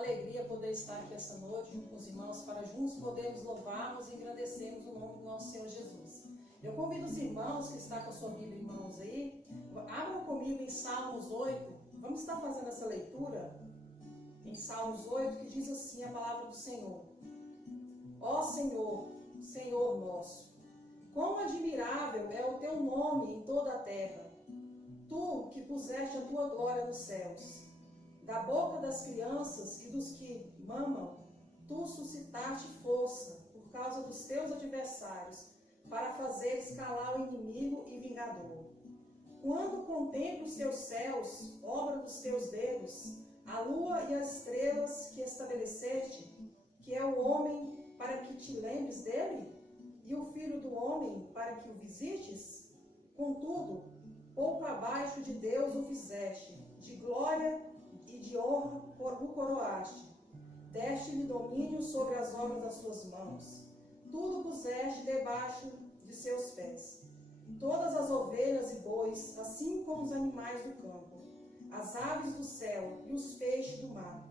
alegria poder estar aqui essa noite junto com os irmãos para juntos podermos louvarmos e agradecermos o nome do nosso Senhor Jesus. Eu convido os irmãos que estão com a sua Bíblia em mãos aí, abram comigo em Salmos 8, vamos estar fazendo essa leitura em Salmos 8, que diz assim a palavra do Senhor. Ó Senhor, Senhor nosso, quão admirável é o teu nome em toda a terra, tu que puseste a tua glória nos céus. Da boca das crianças e dos que mamam, tu suscitaste força por causa dos teus adversários, para fazeres calar o inimigo e vingador. Quando contemplo os teus céus, obra dos teus dedos, a lua e as estrelas que estabeleceste, que é o homem para que te lembres dele, e o filho do homem para que o visites? Contudo, pouco abaixo de Deus o fizeste, de glória e de honra o coroaste. Deste-lhe domínio sobre as obras das suas mãos. Tudo puseste debaixo de seus pés. Todas as ovelhas e bois, assim como os animais do campo, as aves do céu e os peixes do mar,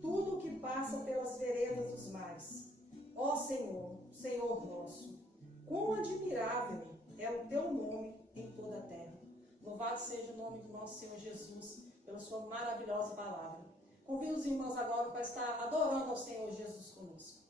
tudo o que passa pelas veredas dos mares. Ó Senhor, Senhor nosso, quão admirável é o teu nome em toda a terra. Louvado seja o nome do nosso Senhor Jesus, pela sua maravilhosa palavra. Convido os irmãos agora para estar adorando ao Senhor Jesus conosco.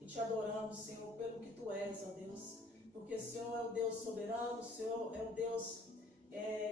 E te adoramos, Senhor, pelo que Tu és, ó Deus. Porque o Senhor é o Deus soberano, o Senhor é o Deus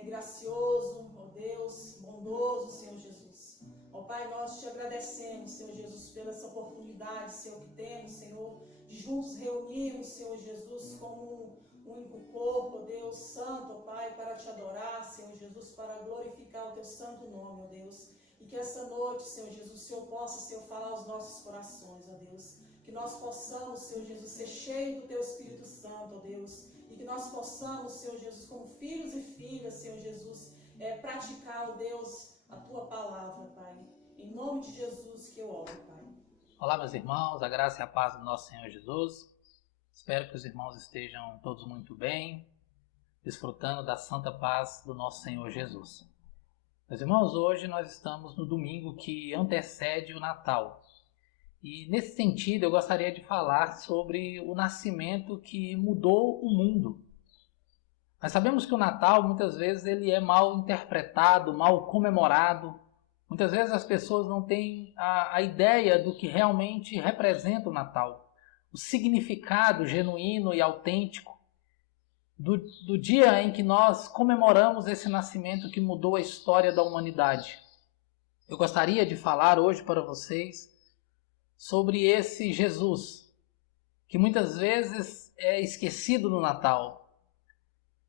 gracioso, ó Deus, bondoso, Senhor Jesus. Ó Pai, nós te agradecemos, Senhor Jesus, pela essa oportunidade, Senhor, que temos, Senhor, de juntos reunirmos, Senhor Jesus, como um único corpo, ó Deus Santo, ó Pai, para te adorar, Senhor Jesus, para glorificar o teu santo nome, ó Deus. E que essa noite, Senhor Jesus, o Senhor possa, Senhor, falar aos nossos corações, ó Deus. Que nós possamos, Senhor Jesus, ser cheios do teu Espírito Santo, ó Deus. E que nós possamos, Senhor Jesus, como filhos e filhas, Senhor Jesus, praticar, ó Deus, a tua palavra, Pai. Em nome de Jesus que eu oro, Pai. Olá, meus irmãos, a graça e a paz do nosso Senhor Jesus. Espero que os irmãos estejam todos muito bem, desfrutando da santa paz do nosso Senhor Jesus. Meus irmãos, hoje nós estamos no domingo que antecede o Natal. E nesse sentido eu gostaria de falar sobre o nascimento que mudou o mundo. Nós sabemos que o Natal muitas vezes ele é mal interpretado, mal comemorado. Muitas vezes as pessoas não têm a ideia do que realmente representa o Natal. O significado genuíno e autêntico do dia em que nós comemoramos esse nascimento que mudou a história da humanidade. Eu gostaria de falar hoje para vocês sobre esse Jesus, que muitas vezes é esquecido no Natal.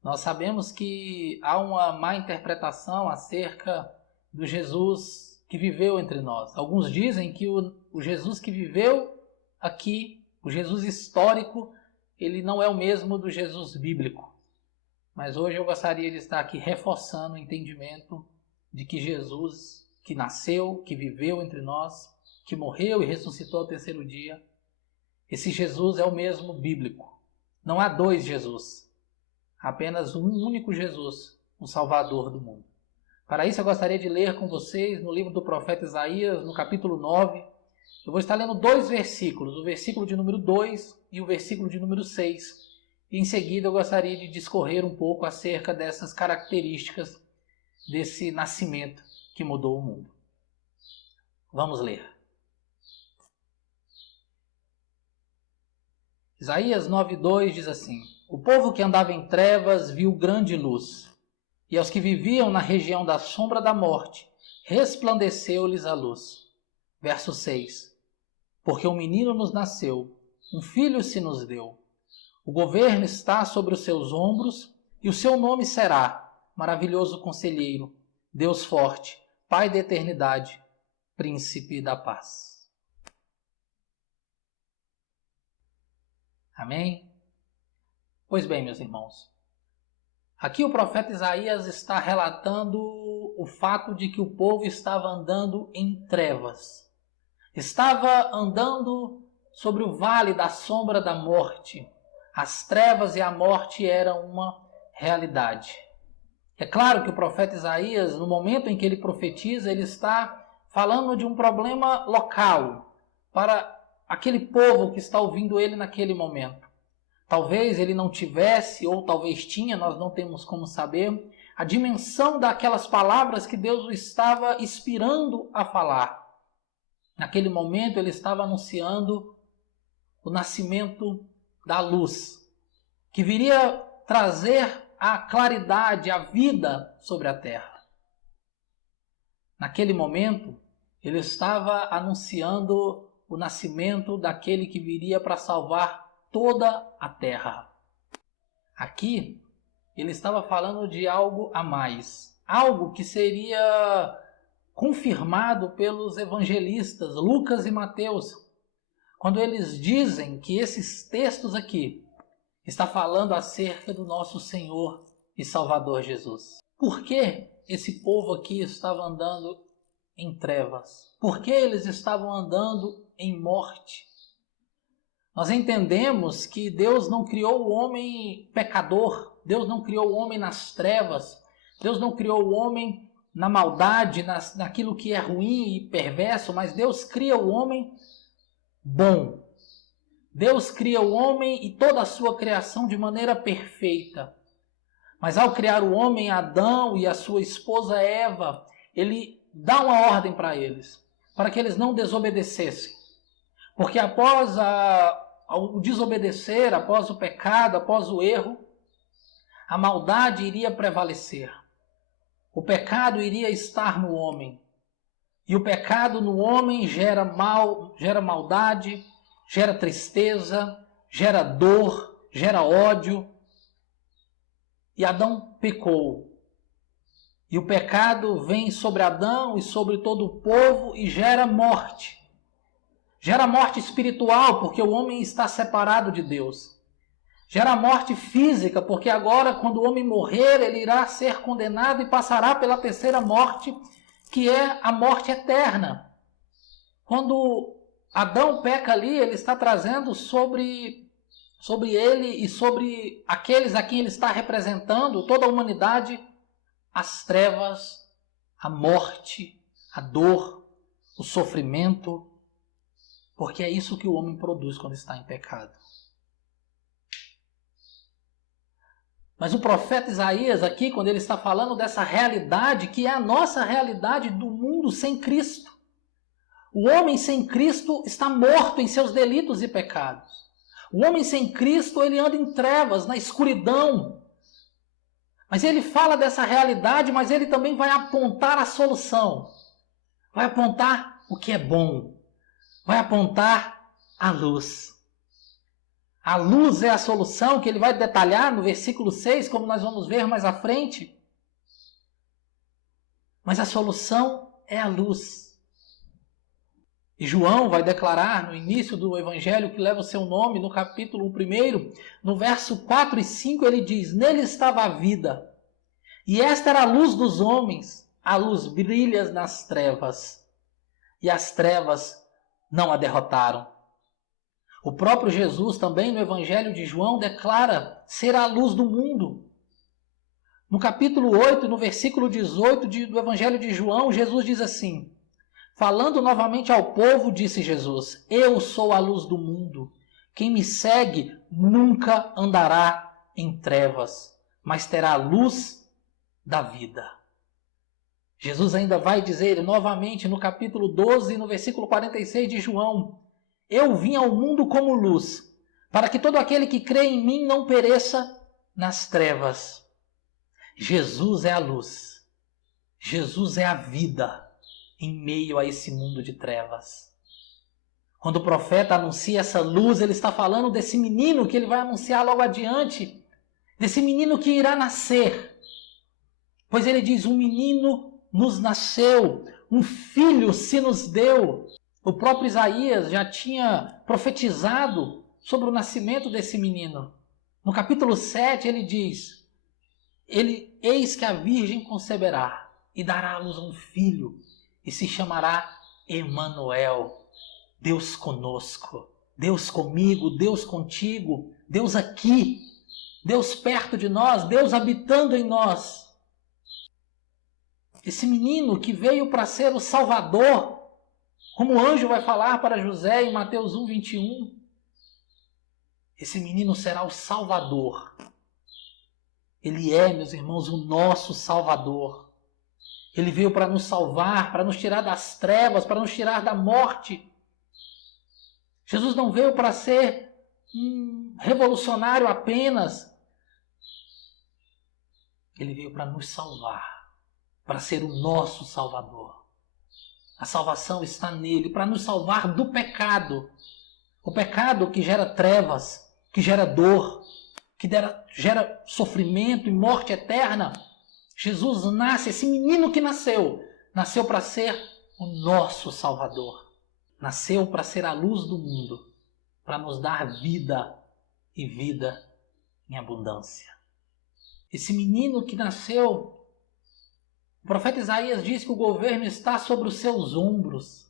Nós sabemos que há uma má interpretação acerca do Jesus que viveu entre nós. Alguns dizem que o Jesus que viveu aqui, o Jesus histórico, ele não é o mesmo do Jesus bíblico. Mas hoje eu gostaria de estar aqui reforçando o entendimento de que Jesus, que nasceu, que viveu entre nós, que morreu e ressuscitou ao terceiro dia, esse Jesus é o mesmo bíblico. Não há dois Jesus. Há apenas um único Jesus, o Salvador do mundo. Para isso eu gostaria de ler com vocês no livro do profeta Isaías, no capítulo 9. Eu vou estar lendo 2 versículos, o versículo de número 2 e o versículo de número 6. E em seguida eu gostaria de discorrer um pouco acerca dessas características desse nascimento que mudou o mundo. Vamos ler. Isaías 9:2 diz assim: O povo que andava em trevas viu grande luz, e aos que viviam na região da sombra da morte, resplandeceu-lhes a luz. Verso 6: Porque um menino nos nasceu, um filho se nos deu. O governo está sobre os seus ombros, e o seu nome será Maravilhoso Conselheiro, Deus Forte, Pai da Eternidade, Príncipe da Paz. Amém? Pois bem, meus irmãos, aqui o profeta Isaías está relatando o fato de que o povo estava andando em trevas. Estava andando sobre o vale da sombra da morte. As trevas e a morte eram uma realidade. É claro que o profeta Isaías, no momento em que ele profetiza, ele está falando de um problema local para aquele povo que está ouvindo ele naquele momento. Talvez ele não tivesse, ou talvez tinha, nós não temos como saber, a dimensão daquelas palavras que Deus o estava inspirando a falar. Naquele momento ele estava anunciando o nascimento da luz, que viria trazer a claridade, a vida sobre a terra. Naquele momento, ele estava anunciando o nascimento daquele que viria para salvar toda a terra. Aqui, ele estava falando de algo a mais, algo que seria confirmado pelos evangelistas Lucas e Mateus, quando eles dizem que esses textos aqui está falando acerca do nosso Senhor e Salvador Jesus. Por que esse povo aqui estava andando em trevas? Por que eles estavam andando em morte? Nós entendemos que Deus não criou o homem pecador, Deus não criou o homem nas trevas, Deus não criou o homem na maldade, naquilo que é ruim e perverso, mas Deus cria o homem bom. Deus cria o homem e toda a sua criação de maneira perfeita. Mas ao criar o homem Adão e a sua esposa Eva, ele dá uma ordem para eles, para que eles não desobedecessem. Porque após o desobedecer, após o pecado, após o erro, a maldade iria prevalecer. O pecado iria estar no homem. E o pecado no homem gera mal, gera maldade, gera tristeza, gera dor, gera ódio. E Adão pecou. E o pecado vem sobre Adão e sobre todo o povo e gera morte. Gera morte espiritual, porque o homem está separado de Deus. Gera morte física, porque agora, quando o homem morrer, ele irá ser condenado e passará pela terceira morte, que é a morte eterna. Quando Adão peca ali, ele está trazendo sobre ele e sobre aqueles a quem ele está representando, toda a humanidade, as trevas, a morte, a dor, o sofrimento, porque é isso que o homem produz quando está em pecado. Mas o profeta Isaías aqui, quando ele está falando dessa realidade, que é a nossa realidade do mundo sem Cristo. O homem sem Cristo está morto em seus delitos e pecados. O homem sem Cristo, ele anda em trevas, na escuridão. Mas ele fala dessa realidade, mas ele também vai apontar a solução. Vai apontar o que é bom. Vai apontar a luz. A luz é a solução que ele vai detalhar no versículo 6, como nós vamos ver mais à frente. Mas a solução é a luz. E João vai declarar no início do evangelho que leva o seu nome, no capítulo 1, no verso 4 e 5, ele diz: nele estava a vida, e esta era a luz dos homens, a luz brilha nas trevas, e as trevas não a derrotaram. O próprio Jesus também no Evangelho de João declara ser a luz do mundo. No capítulo 8, no versículo 18 do Evangelho de João, Jesus diz assim: falando novamente ao povo, disse Jesus: eu sou a luz do mundo. Quem me segue nunca andará em trevas, mas terá a luz da vida. Jesus ainda vai dizer novamente no capítulo 12, no versículo 46 de João: eu vim ao mundo como luz, para que todo aquele que crê em mim não pereça nas trevas. Jesus é a luz. Jesus é a vida em meio a esse mundo de trevas. Quando o profeta anuncia essa luz, ele está falando desse menino que ele vai anunciar logo adiante, desse menino que irá nascer. Pois ele diz: um menino nos nasceu, um filho se nos deu. O próprio Isaías já tinha profetizado sobre o nascimento desse menino. No capítulo 7 ele diz: eis que a virgem conceberá e dará à luz a um filho, e se chamará Emanuel, Deus conosco, Deus comigo, Deus contigo, Deus aqui, Deus perto de nós, Deus habitando em nós. Esse menino que veio para ser o Salvador, como o anjo vai falar para José em Mateus 1, 21. Esse menino será o Salvador. Ele é, meus irmãos, o nosso Salvador. Ele veio para nos salvar, para nos tirar das trevas, para nos tirar da morte. Jesus não veio para ser um revolucionário apenas. Ele veio para nos salvar, para ser o nosso Salvador. A salvação está nele, para nos salvar do pecado. O pecado que gera trevas, que gera dor, que gera sofrimento e morte eterna. Jesus nasce, esse menino que nasceu para ser o nosso Salvador. Nasceu para ser a luz do mundo, para nos dar vida e vida em abundância. Esse menino que nasceu, o profeta Isaías diz que o governo está sobre os seus ombros.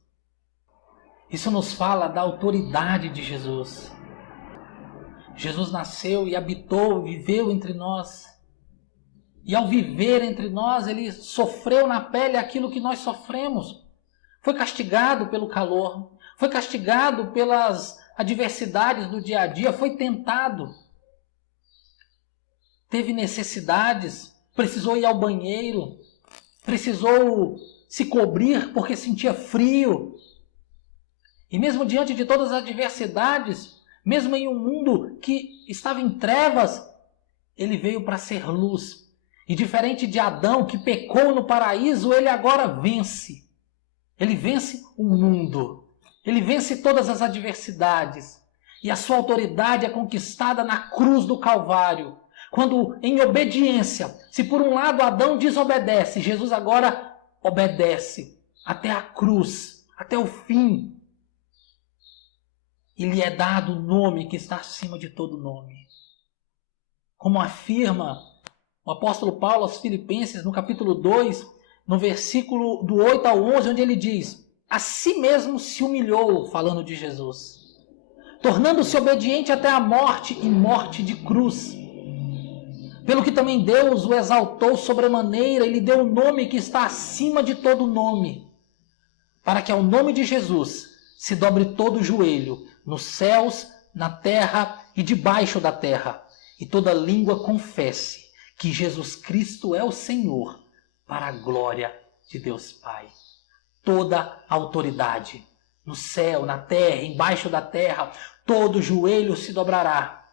Isso nos fala da autoridade de Jesus. Jesus nasceu e habitou, viveu entre nós. E ao viver entre nós, ele sofreu na pele aquilo que nós sofremos. Foi castigado pelo calor, foi castigado pelas adversidades do dia a dia, foi tentado. Teve necessidades, precisou ir ao banheiro, precisou se cobrir porque sentia frio. E mesmo diante de todas as adversidades, mesmo em um mundo que estava em trevas, Ele veio para ser luz. E diferente de Adão, que pecou no paraíso, ele agora vence. Ele vence o mundo. Ele vence todas as adversidades. E a sua autoridade é conquistada na cruz do Calvário. Quando, em obediência, se por um lado Adão desobedece, Jesus agora obedece até a cruz, até o fim. E lhe é dado o nome que está acima de todo nome. Como afirma o apóstolo Paulo aos Filipenses, no capítulo 2, no versículo do 8 ao 11, onde ele diz: a si mesmo se humilhou, falando de Jesus, tornando-se obediente até a morte e morte de cruz. Pelo que também Deus o exaltou sobremaneira e lhe deu o nome que está acima de todo nome, para que ao nome de Jesus se dobre todo o joelho, nos céus, na terra e debaixo da terra, e toda língua confesse que Jesus Cristo é o Senhor, para a glória de Deus Pai. Toda a autoridade, no céu, na terra, embaixo da terra, todo joelho se dobrará,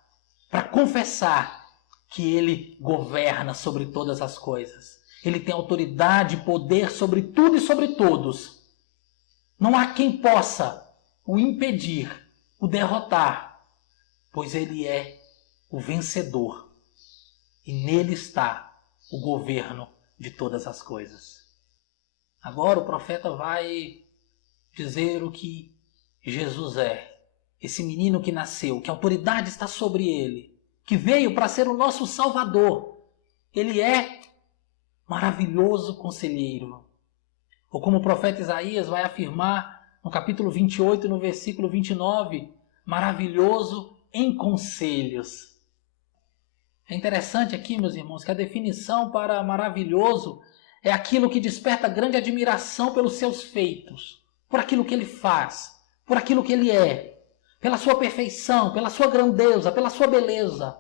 para confessar que Ele governa sobre todas as coisas. Ele tem autoridade e poder sobre tudo e sobre todos. Não há quem possa o impedir, o derrotar, pois Ele é o vencedor. E nele está o governo de todas as coisas. Agora o profeta vai dizer o que Jesus é. Esse menino que nasceu, que a autoridade está sobre ele, que veio para ser o nosso Salvador. Ele é maravilhoso conselheiro. Ou como o profeta Isaías vai afirmar no capítulo 28, no versículo 29, maravilhoso em conselhos. É interessante aqui, meus irmãos, que a definição para maravilhoso é aquilo que desperta grande admiração pelos seus feitos, por aquilo que ele faz, por aquilo que ele é, pela sua perfeição, pela sua grandeza, pela sua beleza.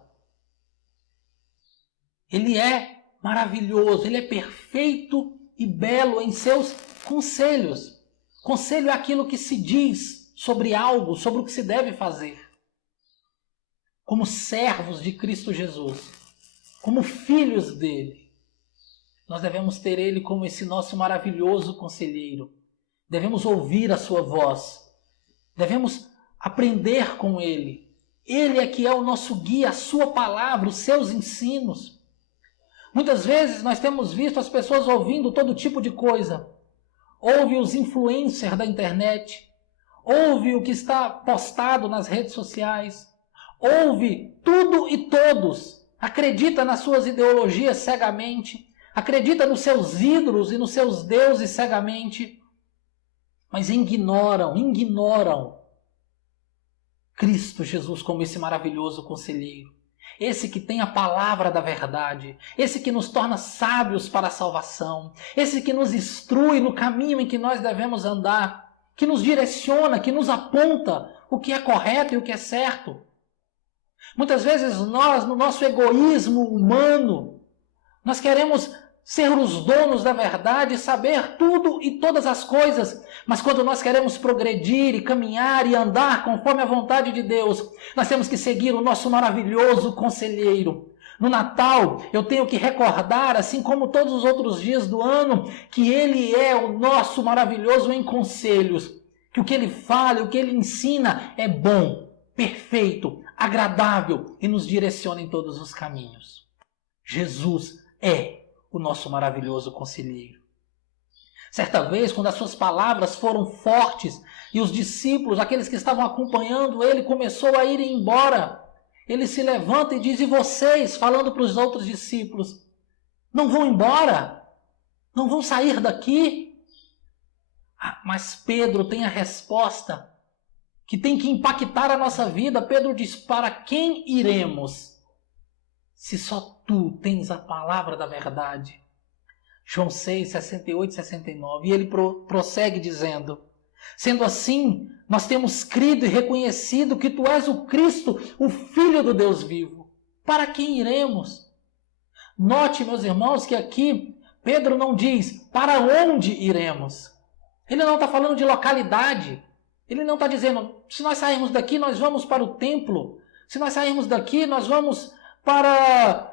Ele é maravilhoso, ele é perfeito e belo em seus conselhos. Conselho é aquilo que se diz sobre algo, sobre o que se deve fazer. Como servos de Cristo Jesus, como filhos dele, nós devemos ter ele como esse nosso maravilhoso conselheiro. Devemos ouvir a sua voz, devemos aprender com ele. Ele é que é o nosso guia, a sua palavra, os seus ensinos. Muitas vezes nós temos visto as pessoas ouvindo todo tipo de coisa. Ouve os influencers da internet, ouve o que está postado nas redes sociais, ouve tudo e todos, acredita nas suas ideologias cegamente, acredita nos seus ídolos e nos seus deuses cegamente, mas ignoram Cristo Jesus como esse maravilhoso conselheiro, esse que tem a palavra da verdade, esse que nos torna sábios para a salvação, esse que nos instrui no caminho em que nós devemos andar, que nos direciona, que nos aponta o que é correto e o que é certo. Muitas vezes nós, no nosso egoísmo humano, nós queremos ser os donos da verdade, saber tudo e todas as coisas, mas quando nós queremos progredir e caminhar e andar conforme a vontade de Deus, nós temos que seguir o nosso maravilhoso conselheiro. No Natal, eu tenho que recordar, assim como todos os outros dias do ano, que Ele é o nosso maravilhoso em conselhos, que o que Ele fala, o que Ele ensina é bom, perfeito, agradável e nos direciona em todos os caminhos. Jesus é o nosso maravilhoso conselheiro. Certa vez, quando as suas palavras foram fortes e os discípulos, aqueles que estavam acompanhando ele, começou a ir embora, ele se levanta e diz: e vocês, falando para os outros discípulos, não vão embora? Não vão sair daqui? Mas Pedro tem a resposta que tem que impactar a nossa vida. Pedro diz: para quem iremos, se só tu tens a palavra da verdade? João 6, 68 e 69. E ele prossegue dizendo: sendo assim, nós temos crido e reconhecido que tu és o Cristo, o Filho do Deus vivo. Para quem iremos? Note, meus irmãos, que aqui Pedro não diz para onde iremos. Ele não está falando de localidade. Ele não está dizendo, se nós sairmos daqui, nós vamos para o templo. Se nós sairmos daqui, nós vamos para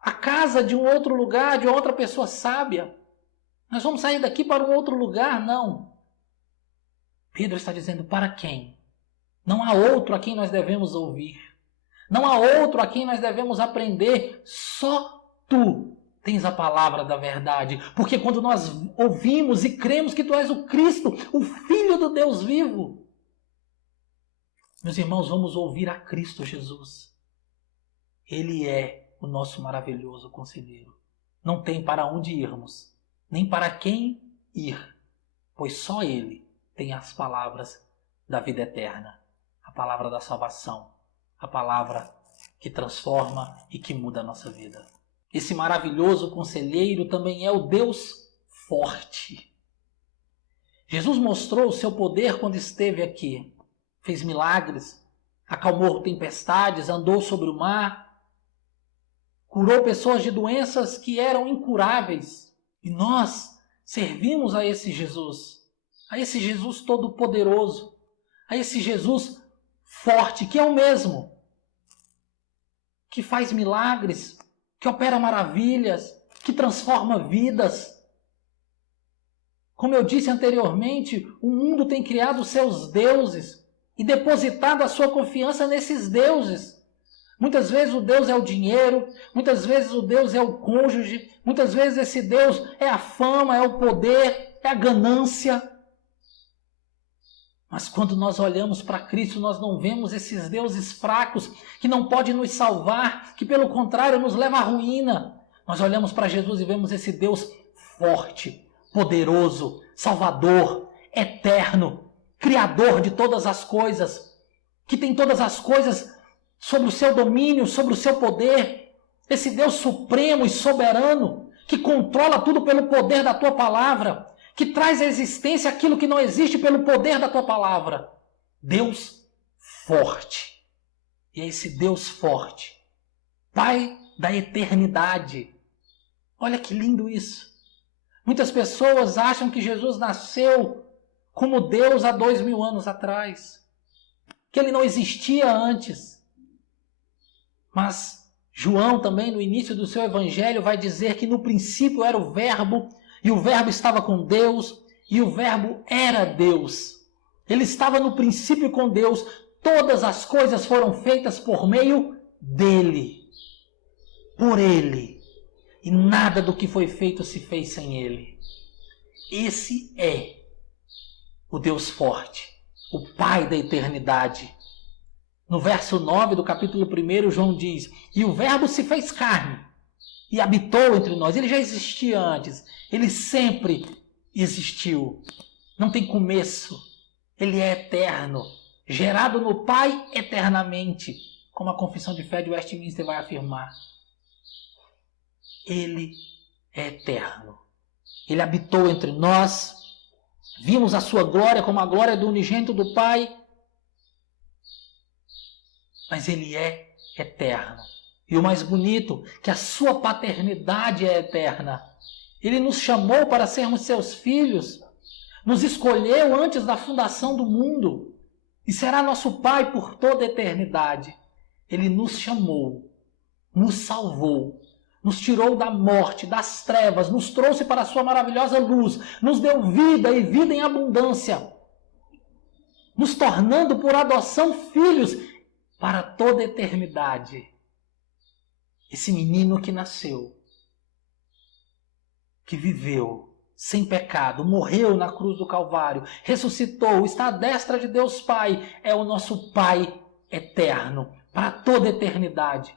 a casa de um outro lugar, de outra pessoa sábia. Nós vamos sair daqui para um outro lugar? Não. Pedro está dizendo, para quem? Não há outro a quem nós devemos ouvir. Não há outro a quem nós devemos aprender. Só tu tens a palavra da verdade. Porque quando nós ouvimos e cremos que tu és o Cristo, o Filho do Deus vivo, meus irmãos, vamos ouvir a Cristo Jesus. Ele é o nosso maravilhoso conselheiro. Não tem para onde irmos, nem para quem ir, pois só Ele tem as palavras da vida eterna, a palavra da salvação, a palavra que transforma e que muda a nossa vida. Esse maravilhoso conselheiro também é o Deus forte. Jesus mostrou o seu poder quando esteve aqui. Fez milagres, acalmou tempestades, andou sobre o mar, curou pessoas de doenças que eram incuráveis. E nós servimos a esse Jesus todo-poderoso, a esse Jesus forte, que é o mesmo, que faz milagres, que opera maravilhas, que transforma vidas. Como eu disse anteriormente, o mundo tem criado seus deuses e depositado a sua confiança nesses deuses. Muitas vezes o Deus é o dinheiro, muitas vezes o Deus é o cônjuge, muitas vezes esse Deus é a fama, é o poder, é a ganância. Mas quando nós olhamos para Cristo, nós não vemos esses deuses fracos que não podem nos salvar, que pelo contrário nos leva à ruína. Nós olhamos para Jesus e vemos esse Deus forte, poderoso, salvador, eterno, criador de todas as coisas, que tem todas as coisas sobre o seu domínio, sobre o seu poder. Esse Deus supremo e soberano, que controla tudo pelo poder da tua palavra, que traz à existência aquilo que não existe pelo poder da tua palavra. Deus forte. E é esse Deus forte, Pai da eternidade. Olha que lindo isso. Muitas pessoas acham que Jesus nasceu como Deus há 2000 anos atrás, que ele não existia antes. Mas João também, no início do seu evangelho, vai dizer que no princípio era o Verbo, e o Verbo estava com Deus, e o Verbo era Deus. Ele estava no princípio com Deus. Todas as coisas foram feitas por meio dele, por ele. E nada do que foi feito se fez sem ele. Esse é o Deus forte, o Pai da eternidade. No verso 9 do capítulo 1, João diz, e o Verbo se fez carne e habitou entre nós. Ele já existia antes, ele sempre existiu. Não tem começo, ele é eterno, gerado no Pai eternamente, como a Confissão de Fé de Westminster vai afirmar. Ele é eterno, ele habitou entre nós, vimos a sua glória como a glória do unigênito do Pai, mas ele é eterno. E o mais bonito, que a sua paternidade é eterna. Ele nos chamou para sermos seus filhos, nos escolheu antes da fundação do mundo e será nosso Pai por toda a eternidade. Ele nos chamou, nos salvou, nos tirou da morte, das trevas, nos trouxe para a sua maravilhosa luz, nos deu vida e vida em abundância, nos tornando por adoção filhos para toda a eternidade. Esse menino que nasceu, que viveu sem pecado, morreu na cruz do Calvário, ressuscitou, está à destra de Deus Pai, é o nosso Pai eterno, para toda a eternidade.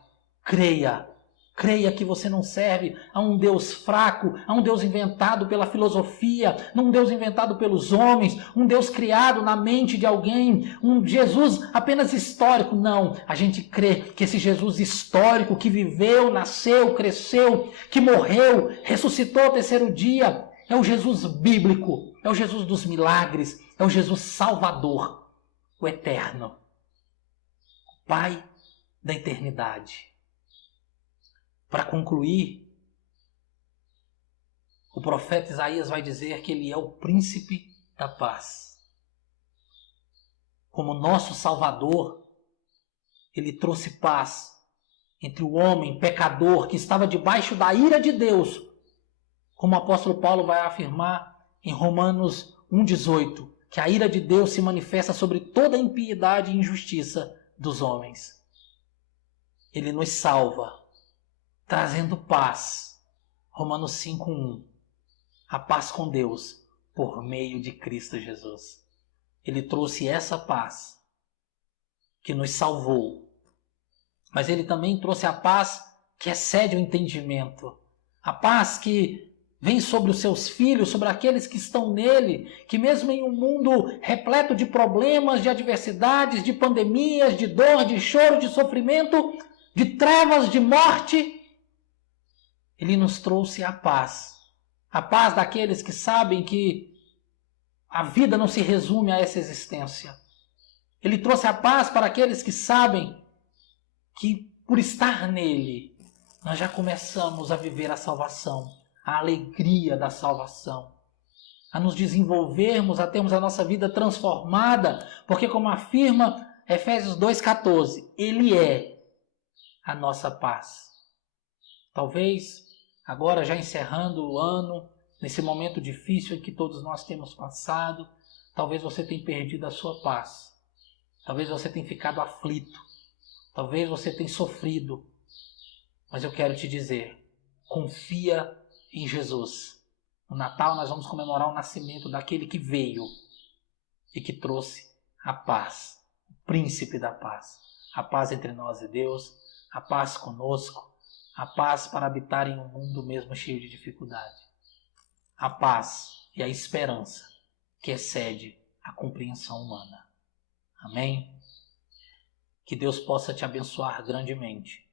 Creia que você não serve a um Deus fraco, a um Deus inventado pela filosofia, um Deus inventado pelos homens, um Deus criado na mente de alguém, um Jesus apenas histórico. Não, a gente crê que esse Jesus histórico que viveu, nasceu, cresceu, que morreu, ressuscitou ao terceiro dia, é o Jesus bíblico, é o Jesus dos milagres, é o Jesus Salvador, o eterno, o Pai da eternidade. Para concluir, o profeta Isaías vai dizer que ele é o príncipe da paz. Como nosso Salvador, ele trouxe paz entre o homem pecador que estava debaixo da ira de Deus, como o apóstolo Paulo vai afirmar em Romanos 1,18, que a ira de Deus se manifesta sobre toda a impiedade e injustiça dos homens. Ele nos salva, trazendo paz. Romanos 5,1. A paz com Deus por meio de Cristo Jesus. Ele trouxe essa paz que nos salvou. Mas ele também trouxe a paz que excede o entendimento. A paz que vem sobre os seus filhos, sobre aqueles que estão nele, que mesmo em um mundo repleto de problemas, de adversidades, de pandemias, de dor, de choro, de sofrimento, de trevas, de morte, ele nos trouxe a paz. A paz daqueles que sabem que a vida não se resume a essa existência. Ele trouxe a paz para aqueles que sabem que por estar nele, nós já começamos a viver a salvação, a alegria da salvação, a nos desenvolvermos, a termos a nossa vida transformada, porque como afirma Efésios 2,14, ele é a nossa paz. Talvez, agora já encerrando o ano, nesse momento difícil em que todos nós temos passado, talvez você tenha perdido a sua paz. Talvez você tenha ficado aflito. Talvez você tenha sofrido. Mas eu quero te dizer, confia em Jesus. No Natal nós vamos comemorar o nascimento daquele que veio e que trouxe a paz, o príncipe da paz. A paz entre nós e Deus, a paz conosco, a paz para habitar em um mundo mesmo cheio de dificuldade. A paz e a esperança que excede a compreensão humana. Amém? Que Deus possa te abençoar grandemente.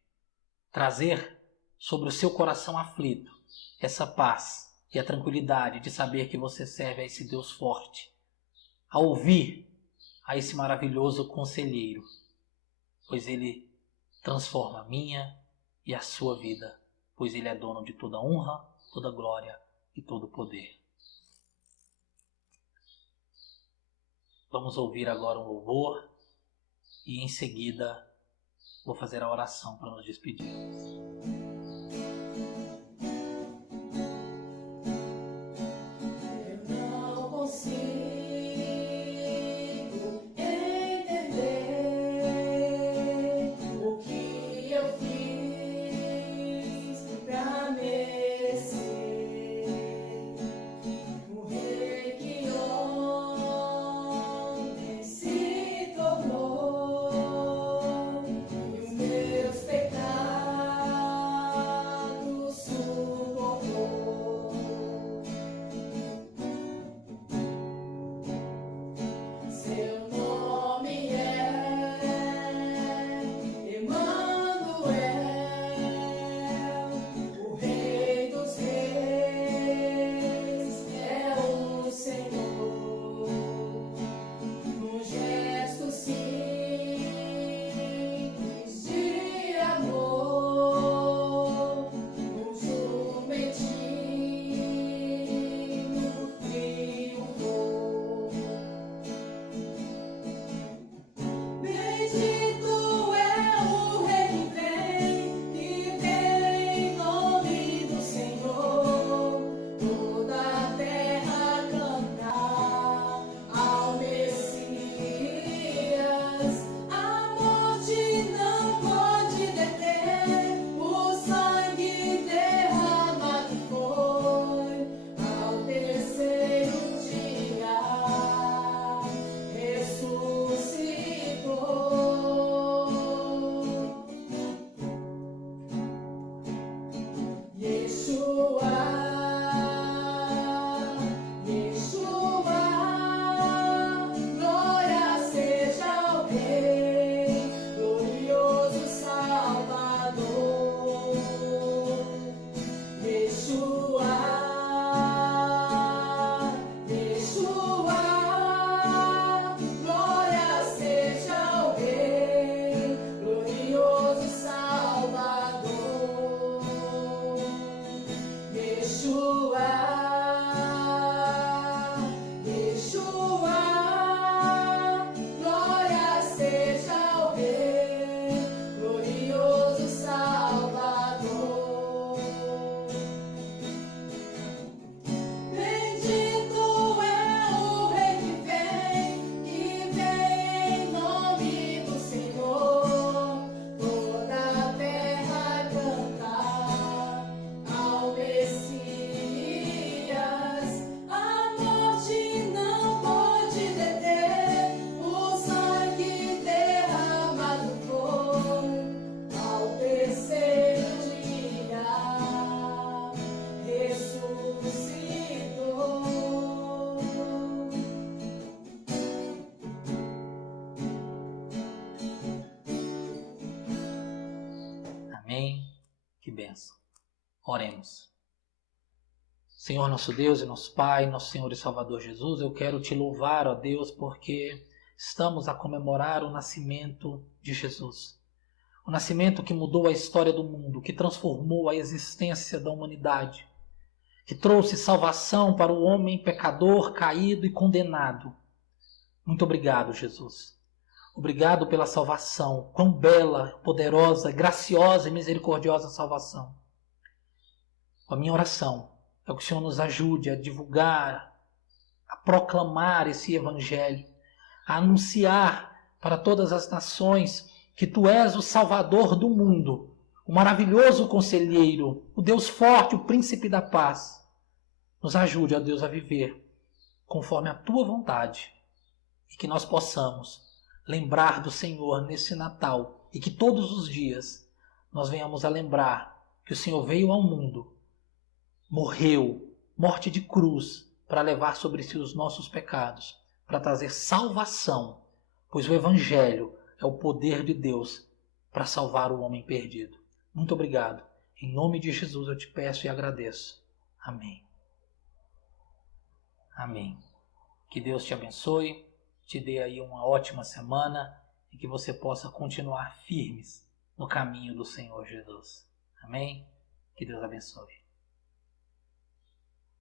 Trazer sobre o seu coração aflito essa paz e a tranquilidade de saber que você serve a esse Deus forte. A ouvir a esse maravilhoso conselheiro, pois ele transforma a minha e a sua vida, pois ele é dono de toda honra, toda glória e todo poder. Vamos ouvir agora um louvor e em seguida vou fazer a oração para nos despedirmos. Oremos. Senhor nosso Deus e nosso Pai, nosso Senhor e Salvador Jesus, eu quero te louvar, ó Deus, porque estamos a comemorar o nascimento de Jesus. O nascimento que mudou a história do mundo, que transformou a existência da humanidade, que trouxe salvação para o homem pecador, caído e condenado. Muito obrigado, Jesus. Obrigado pela salvação, quão bela, poderosa, graciosa e misericordiosa salvação. A minha oração é que o Senhor nos ajude a divulgar, a proclamar esse evangelho, a anunciar para todas as nações que Tu és o Salvador do mundo, o maravilhoso conselheiro, o Deus forte, o príncipe da paz. Nos ajude, ó Deus, a viver conforme a Tua vontade e que nós possamos lembrar do Senhor nesse Natal e que todos os dias nós venhamos a lembrar que o Senhor veio ao mundo, morreu, morte de cruz, para levar sobre si os nossos pecados, para trazer salvação, pois o Evangelho é o poder de Deus para salvar o homem perdido. Muito obrigado. Em nome de Jesus eu te peço e agradeço. Amém. Amém. Que Deus te abençoe, te dê aí uma ótima semana e que você possa continuar firmes no caminho do Senhor Jesus. Amém? Que Deus abençoe.